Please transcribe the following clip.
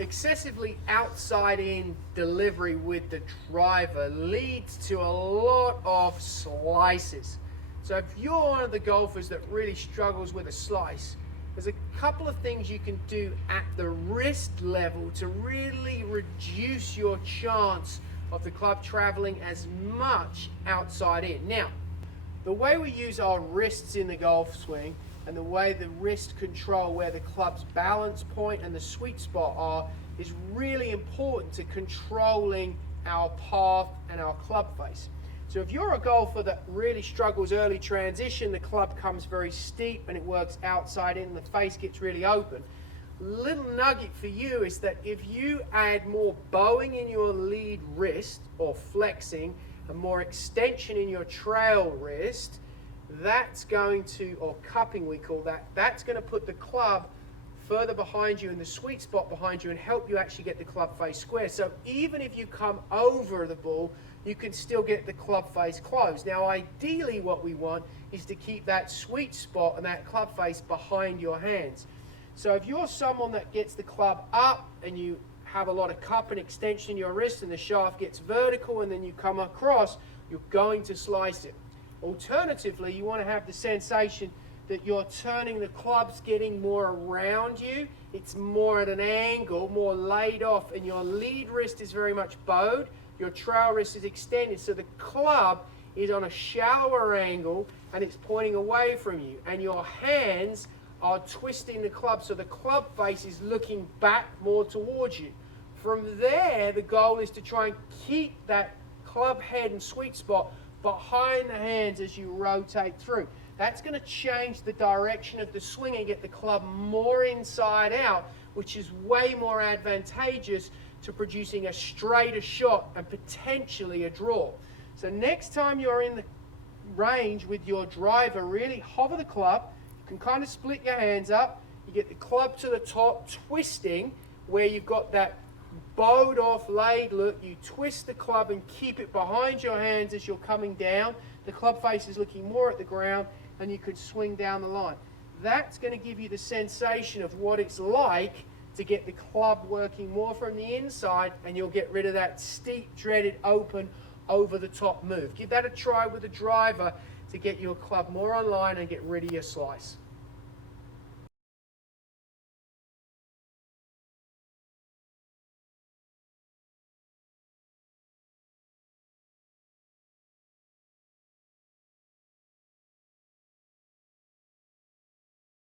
excessively outside-in delivery with the driver leads to a lot of slices. So if you're one of the golfers that really struggles with a slice, there's a couple of things you can do at the wrist level to really reduce your chance of the club traveling as much outside in. Now, the way we use our wrists in the golf swing and the way the wrist control where the club's balance point and the sweet spot are is really important to controlling our path and our club face. So if you're a golfer that really struggles early transition, the club comes very steep and it works outside in, the face gets really open. Little nugget for you is that if you add more bowing in your lead wrist or flexing and more extension in your trail wrist, that's going to, or cupping we call that, that's going to put the club further behind you in the sweet spot behind you and help you actually get the club face square. So even if you come over the ball, you can still get the club face closed. Now ideally what we want is to keep that sweet spot and that club face behind your hands. So if you're someone that gets the club up and you have a lot of cup and extension in your wrist and the shaft gets vertical and then you come across, you're going to slice it. Alternatively, you want to have the sensation that you're turning the clubs getting more around you. It's more at an angle, more laid off, and your lead wrist is very much bowed. Your trail wrist is extended, so the club is on a shallower angle and it's pointing away from you. And your hands are twisting the club, so the club face is looking back more towards you. From there, the goal is to try and keep that club head and sweet spot behind the hands as you rotate through. That's going to change the direction of the swing and get the club more inside out, which is way more advantageous to producing a straighter shot and potentially a draw. So next time you're in the range with your driver, really hover the club. You can kind of split your hands up. You get the club to the top, twisting where you've got that bowed off laid look. You twist the club and keep it behind your hands as you're coming down. The club face is looking more at the ground and you could swing down the line. That's going to give you the sensation of what it's like to get the club working more from the inside, and you'll get rid of that steep, dreaded open over the top move. Give that a try with the driver to get your club more online and get rid of your slice.